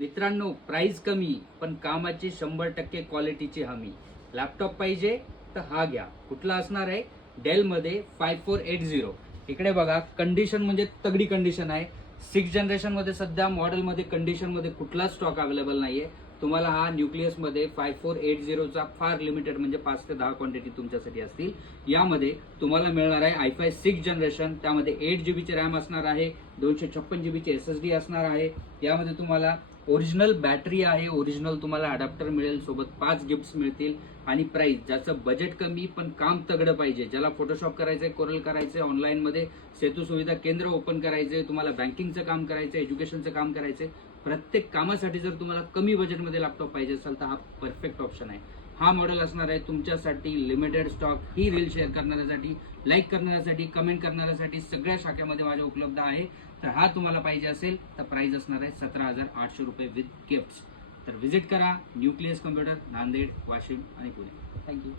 मित्रांनो, प्राइस कमी पण कामाची 100% क्वालिटीची हमी. लॅपटॉप पाहिजे तर हा घ्या. कुठला असणार आहे? डेल मध्ये 5480. इकडे बघा, कंडिशन म्हणजे तगडी कंडिशन आहे. 6 जनरेशन मध्ये सध्या मॉडेल मध्ये कंडिशन मध्ये कुठलाच स्टॉक अवेलेबल नाहीये. तुम्हाला हा न्यूक्लियस मध्ये 5480 चा फार लिमिटेड म्हणजे 5 ते 10 क्वांटिटी तुमच्यासाठी असतील. यामध्ये तुम्हाला मिळणार आहे i5 6 जनरेशन, त्यामध्ये 8GB ची रॅम असणार आहे, 256GB ची SSD असणार आहे. यामध्ये तुम्हाला ओरिजिनल बॅटरी आहे, ओरिजिनल तुम्हाला अडॅप्टर मिळेल, सोबत 5 गिफ्ट्स मिळतील. आणि प्राइस ज्याचं बजेट कमी पण काम तगडं पाहिजे, ज्याला फोटोशॉप करायचंय, कोरल करायचंय, ऑनलाईन मध्ये सेतू सुविधा केंद्र ओपन करायचंय, तुम्हाला बँकिंगचं काम करायचंय, एज्युकेशनचं काम करायचंय, प्रत्येक कामासाठी जर तुम्हाला कमी बजेटमध्ये लॅपटॉप पाहिजे असेल तर हा परफेक्ट ऑप्शन आहे. हा मॉडेल असणार आहे तुमच्यासाठी लिमिटेड स्टॉक. ही रील शेअर करणाऱ्यासाठी, लाईक करणाऱ्यासाठी, कमेंट करणाऱ्यासाठी सगळ्या शाखेमध्ये माझ्या उपलब्ध आहे. तर हा तुम्हाला पाहिजे असेल तर प्राइस असणार आहे 17,800 रुपये विथ गिफ्ट्स. तर व्हिजिट करा न्यूक्लियस कम्प्युटर, नांदेड, वाशिम आणि पुणे. थँक्यू.